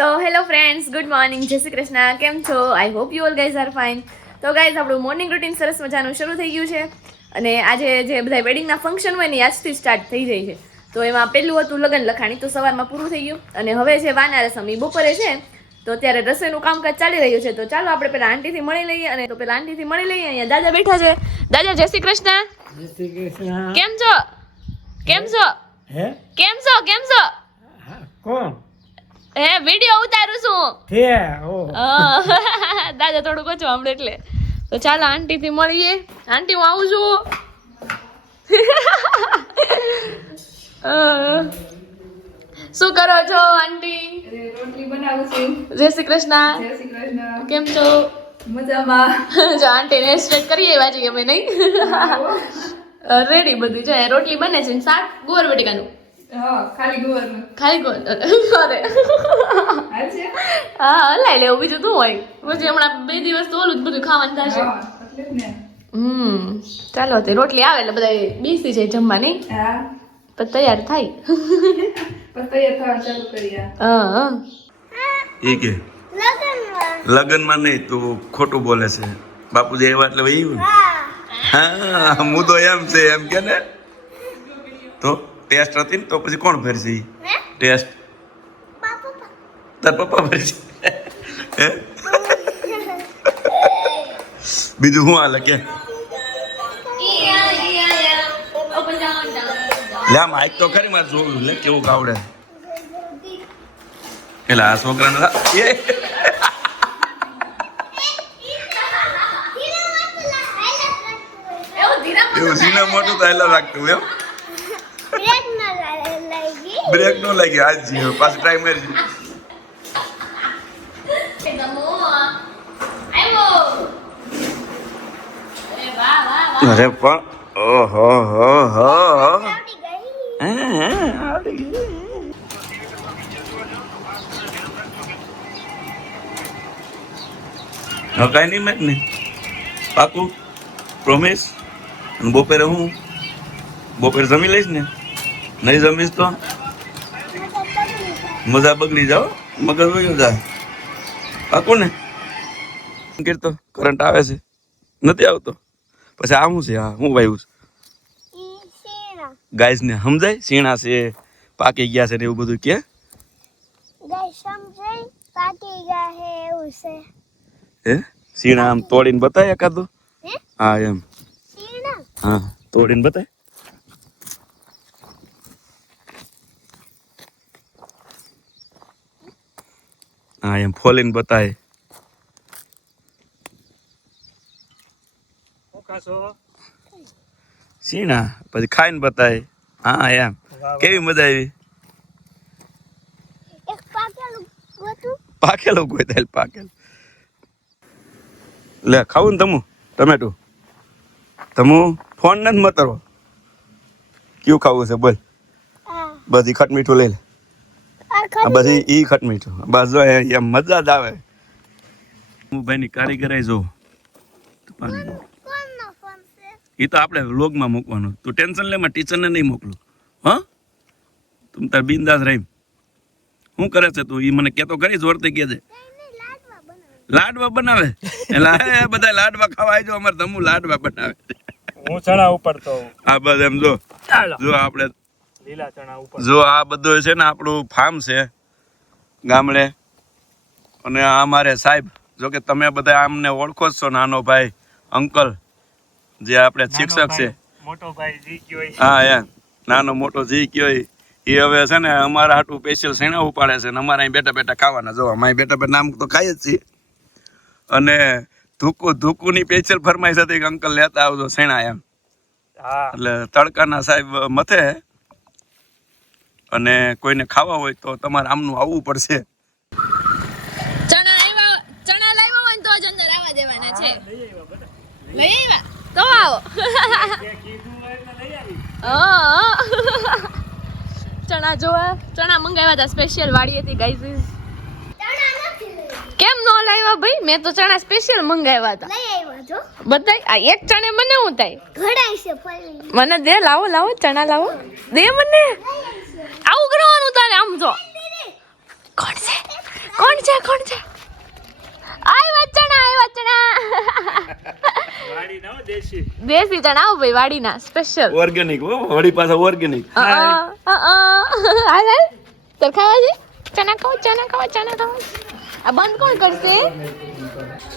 તો hello friends, good morning, જય શ્રી કૃષ્ણ. કેમ છો? I hope you all guys are fine. તો ગાઈઝ, આપણું મોર્નિંગ રૂટીન સરસ મજાનું શરૂ થઈ ગયું છે. અને આજે જે બધા વેડિંગના ફંક્શન હોય ને આજથી સ્ટાર્ટ થઈ જાય છે. તો એમાં પહેલું હતું લગ્ન લખાણી, તો સવારમાં પૂરું થઈ ગયું. અને હવે છે વાના રસમ, એ બપોરે છે. તો અત્યારે રસોઈનું કામકાજ ચાલી રહ્યું છે. તો ચાલો આપણે પેલા આંટીથી મળી લઈએ. અને તો પેલા આંટીથી મળી લઈએ. અહીંયા દાદા બેઠા છે. દાદા, જય શ્રી કૃષ્ણ. જય શ્રી કૃષ્ણ. કેમ છો? કેમ છો? હે કેમ છો? કેમ છો? હા, કોણ હે, વિડિયો ઉતારું છું. છે? ઓ દાદા થોડુંક ઓછું હમણાં એટલે. તો ચાલો આંટીથી મળીએ. આંટી, હું આવું છું. શું કરો છો આંટી? રોટલી બનાવું છું. જય શ્રી કૃષ્ણ. જય શ્રી કૃષ્ણ. કેમ છો? મજામાં. જો આંટીને સ્ટ્રેટ કરીએ વાજી કે ભાઈ નહીં. રેડી બધું છે. રોટલી બને છે ને શાક ગુવાર બટેકાનું. હા, ખાલી ગોળનું. ખાઈ ગો અરે હાલ છે? હા, હલાઈ લેવું, બીજું શું હોય. પછી હમણાં 2 દિવસ તો ઓલું જ બધું ખાવાનું થશે. હા, એટલે જ ને. ચાલો તે રોટલી આવે એટલે બધા બેસી જાય જમવા, નહીં? હા, પછી તૈયાર થાય. પણ તૈયાર થવા ચાલુ કરી. હા. એ કે લગનમાં નહીં તું ખોટું બોલે છે. બાપુજી એવા એટલે વહી હા હું તો એમ છે એમ કે ને તો ટેસ્ટ હતી ને તો પછી કોણ ભરશે ટેસ્ટ? તાર પપ્પા ભરશે. હે? બીજું શું હાલે કે લે આમ આજ તો ખરી મારે જોયું લે કેવું આવડે એટલે આ છોકરાને એવું સીના મોટું તો હેલા રાખતું એમ બ્રેક નો લાગી આજ પાછું ટ્રાય મારી અરે પણ ઓહો હો હો આવડી ગઈ. હવે કાંઈ નહીં મેં ને પાકું પ્રોમિસ. બપોરે હું બપોરે જમી લઈશ ને, નહીં જમીશ તો મજા બગડી જાઓ, મગજ વયો જાય. પાકું ને? કીધું તો કરંટ આવે છે, નથી આવતો. પછી આ શું છે? હા, હું વાવ્યું ગાઈસ ને સમજાય? સીણા છે, પાકી ગયા છે ને એવું બધું કે હે? સીણા આમ તોડીને બતાય એકાદું? હા એમ. હા, તોડીને બતાય. હા એમ ફોલીને બતાય. સીણા પછી ખાઈને બતાય. હા એમ. કેવી મજા આવી? પાકેલું ગોતાયેલ પાકેલું. લે ખાવું ને ટમેટું ફોન નથી મતરવો. કયું ખાવું છે બોલ? બધી ખટમીઠું લઈ લે. બધી ઈ ખટમીઠું બસ જો એમ મજા જ આવે. હું ભાઈની કારીગરાઈ જોઉં. એ તો આપણે વ્લોગમાં મૂકવાનું. તું ટેન્શન લે, માં ટીચરને નહીં મોકલું. હા, તું તાર બિંદાસ રહી. શું કરે છે તું? એ મને કહેતો ખરી, જોરથી કહેજે. લાડવા બનાવે એટલે બધા લાડવા ખાવા આવજો. અમારે ધમુ લાડવા બનાવે. હું ચણા ઉપર તો આ બસ એમ જો આપણે લીલા ચણા ઉપર જો આ બધું છે ને આપણું ફાર્મ છે ગામડે. અને આ અમારે સાહેબ, જો કે તમે બધા આમને ઓળખો જ છો, નાનો ભાઈ અંકલ જે આપણે શિક્ષક છે. મોટો ભાઈ જી કયો હા એમ નાનો મોટો જી કયો એ હવે છે ને અમારા હાટું સ્પેશિયલ સેણા ઉપાડે છે ને અમારે અહીં બેઠા બેઠા ખાવાના. જો અમારે બેઠા બેઠા નામ તો ખાઈએ જ છીએ. અને ધૂકુની સ્પેશિયલ ફરમાઈશ હતી કે અંકલ લેતા આવજો સેણા એમ. હા, એટલે તડકાના સાહેબ મથે અને કોઈને ખાવા હોય તો તમારે આમનું આવવું પડશે. ચણા લાવ્યા હોય ને તો જ અંદર આવવા દેવાના છે. લઈ આવ્યા તો આવો. ચણા જોવા, ચણા મંગાવ્યા હતા સ્પેશિયલ વાડીએથી ગાઈઝ. કેમ નો લાવ્યા ભાઈ? મેં તો ચણા સ્પેશિયલ મંગાવ્યા હતા. બધાય આ એક ચણે મને હું થાય મને દે. લાવો ચણા લાવો, દે મને. આવું કરવાનું તારે. આમ જો કોણ છે? કોણ છે આય વચણા વાડી ના હો, દેશી દેશી ચણા આવો ભાઈ વાડીના સ્પેશિયલ ઓર્ગેનિક હો વળી પાછા ઓર્ગેનિક હાય તર ખાવા છે ચણા ખાઓ આ બંધ કોણ કરશે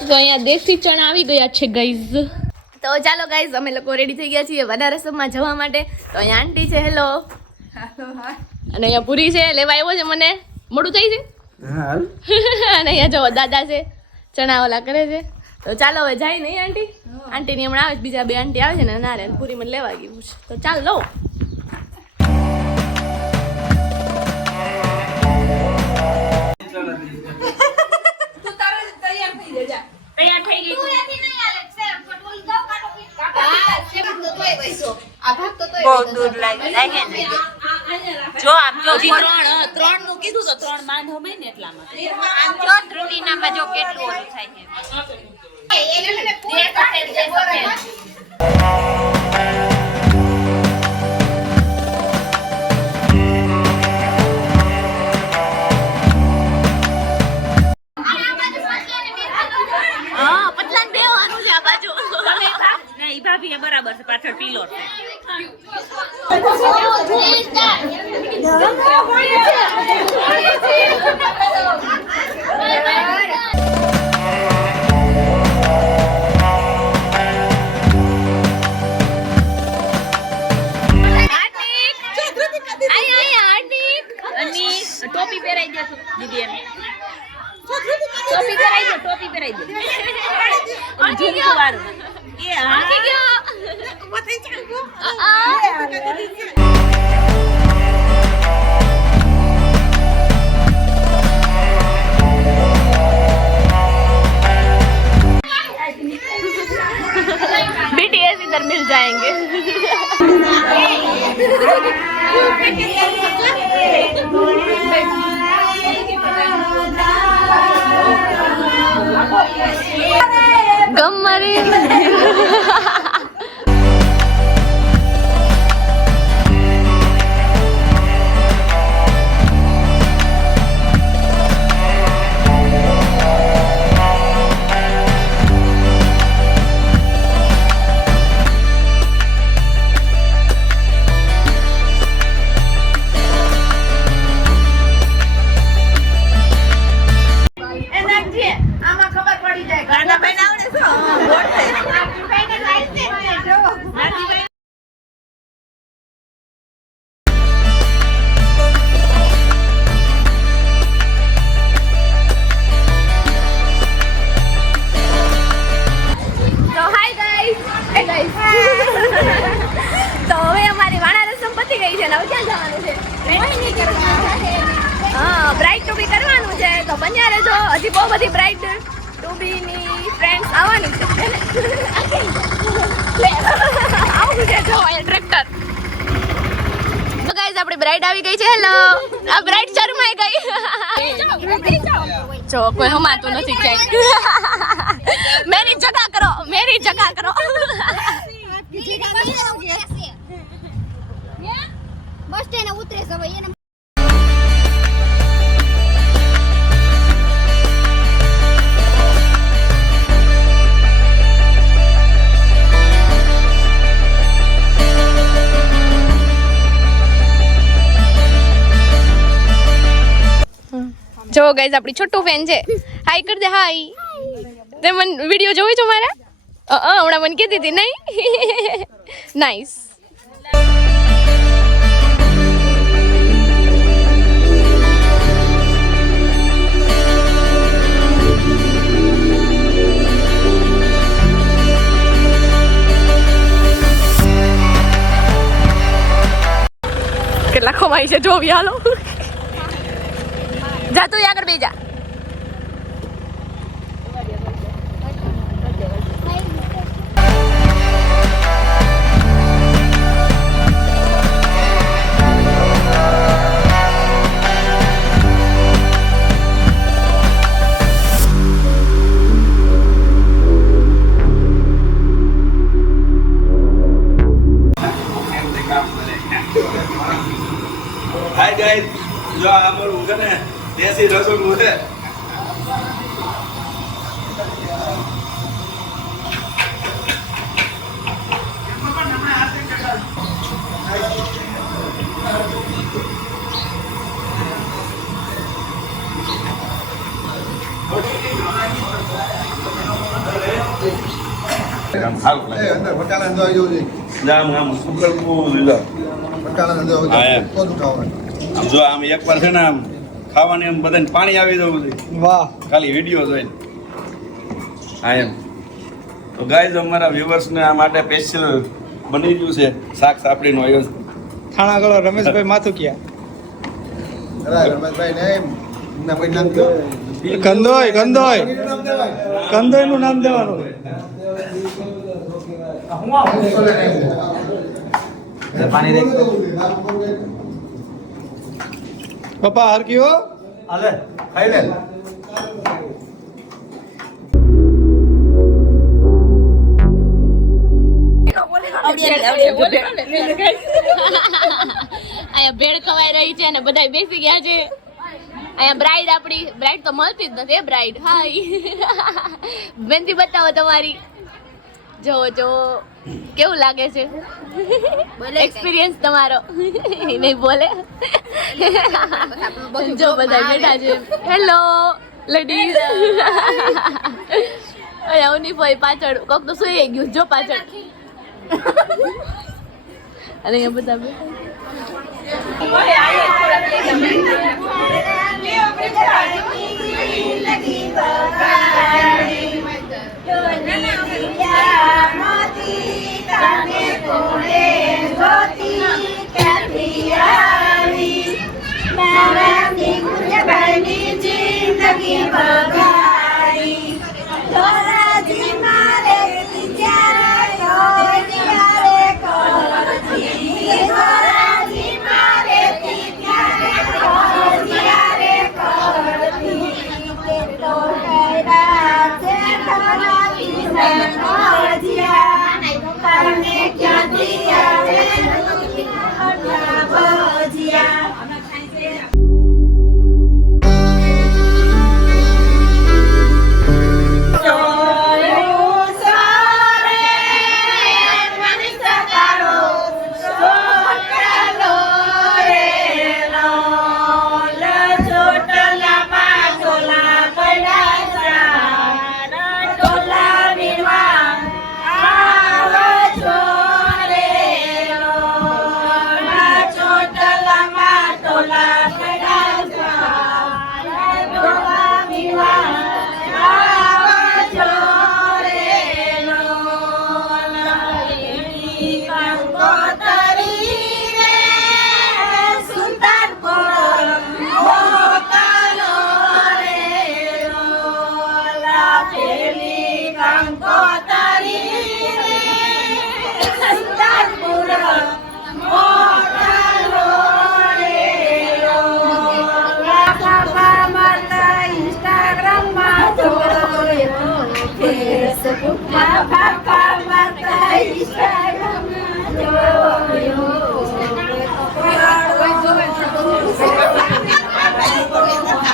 તો અહીંયા દેશી ચણા આવી ગયા છે ગાઈઝ તો ચાલો ગાઈઝ અમે લોકો રેડી થઈ ગયા છીએ વડા રસમમાં જવા માટે તો અહીંયા આંટી છે હેલો હાલો હા અને અહીંયા પૂરી છે લેવા આવ્યો છે મને મોડું થઈ છે હાલ અને અહીંયા જો દાદા છે ચણા ઓલા કરે છે તો ચાલો હવે જાય નહીં આંટી આંટીની હમણાં આવે છે બીજા બે આંટી આવે છે ને ના રે પૂરી મને લેવા ગયું છે તો ચાલ લો તું તારે તૈયાર થઈ જજા તૈયાર થઈ ગઈ તું. બહુ દૂર લાગે ને. જો આમ જો ત્રણ નું કીધું તો ત્રણ માંડ હોય ને એટલામાં આમ જો ત્રુટીનામાં જો કેટલું ઓલું થાય છે હા પતલાને દેવાનું છે આ બાજુ ના ઈ ભાભી એ બરાબર છે પાછળ પીલો છે અને ટોપી પહેરાઈ દે દીદી એમ ટોપી પહેરાઈ દે ઝુમકો વાળું એ હા BTS इधर मिल जाएंगे गम्मरी તો હવે અમારી વાણા રસમ પતી ગઈ છે ને હવે ક્યાં જવાનું છે હા બ્રાઇડ ટુ બી કરવાનું છે તો બન્યા રહેજો હજી બહુ બધી બ્રાઇડ ટુ બી ની ફ્રેન્ડ્સ આવવાની છે આવું છે જો ટ્રેક્ટર તો ગાઈઝ આપણી બ્રાઇડ આવી ગઈ છે હેલો આ બ્રાઇડ શરમાઈ ગઈ જો કોઈ હમાતું નથી ક્યાંય મેરી જગા કરો બસ સ્ટેન્ડ ઉતરે છે ભાઈ એને જો ગાઈઝ આપણી છોટું ફેન છે હાય કર દે હાય તે મને વિડિયો જોઈ છો મારા હમણાં મને કીધી હતી નહીં નાઈસ કેટલા ખમાઈ છે જોવી હાલો જા તું આગળ બે જા હાય ગાઈસ જો આ અમારું છે ને દેશી રસોડું છે અંદર બટાકા અંદર આવી જવું જોઈએ. જામ આમ સુકલપુર લીલા બટાકા અંદર આવી હા, જવું. એમ. તો જ ખાવાનું. આમ જો આમ એકવાર છે ને આમ ખાવાની એમ બધાને પાણી આવી જવું છે વાહ. ખાલી વિડીયો જોઈને હા એમ તો ગાઈઝ અમારા વ્યુઅર્સને આ માટે સ્પેશિયલ બની ગયું છે શાક સાપડીનું આયોજન થાણા ગળો રમેશભાઈ માથુકિયા અરે રમેશભાઈ ને એમ ના કોઈ નામ કયો? કંદોય કંદોય નામ દેવાય. કંદોય નું નામ દેવાનું પાણી દે. પપ્પા હરકીઓ હાલે ખાઈ લે. અહીંયા ભેળ ખવાઈ રહી છે અને બધા બેસી ગયા છે અહીંયા બ્રાઇડ આપણી બ્રાઇડ તો મળતી જ નથી બ્રાઇડ હાય બેનથી બતાવો તમારી જો જો કેવું લાગે છે એક્સપિરિયન્સ તમારો નહીં બોલે જો બધા બેઠા છે હેલો લેડીઝ અહીંયા ઉની પાછળ કોક તો સુઈ ગયું જો પાછળ અને અહીંયા બધા બેઠા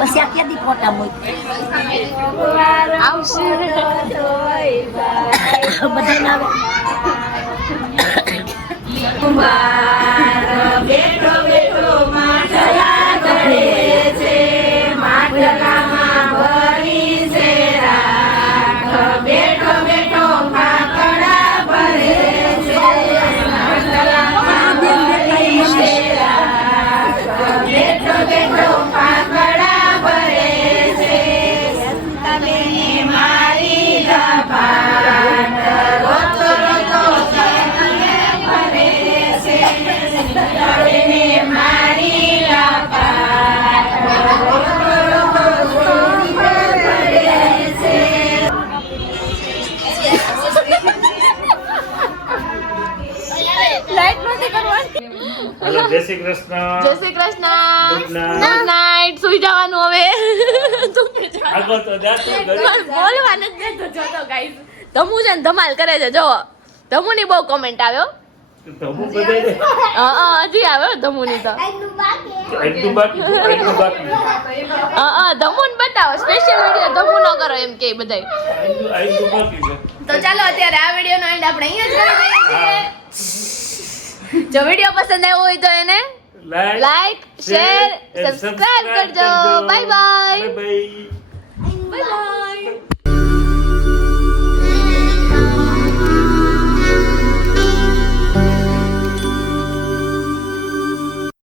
પછી આ ક્યાંથી ફોટા મૂકી આવશે બધા ના બેઠો બેઠો માટલા ઘડે છે માટલામાં ભરી છે રાખ બેઠો બેઠો કાકડા ભરે છે માટલામાં ભરી છે રાખ બેઠો બેઠો કાકડા ભરે છે તમે મારી લપાટ રોતો રોતો તમે ભરે છે તમે મારી લપાટ રોતો રોતો ભરે છે લાઈટ નથી કરવાની હેલો જય શ્રી કૃષ્ણ જય Shri Krishna Good night. Good night સુઈ જવાનું હવે આગળ તો જાતો પણ બોલવા નથી દેતો જોતો ગાઈસ ધમુ છે ને ધમાલ કરે છે જો ધમુની બહુ કોમેન્ટ આવ્યો તો હું બધાય હજી આવ્યો ધમુની તો એટલું બાકી ધમુન બતાવો સ્પેશિયલ વિડિયો ધમુ નો કરો એમ કે બધાય એટલું બાકી છે તો ચાલો અત્યારે આ વિડિયોનો એન્ડ આપણે અહીંયા જ કરી દઈએ છીએ જો વિડિયો પસંદ આવ્યો હોય તો એને લાઈક શેર સબસ્ક્રાઇબ કરજો bye bye bye bye bye bye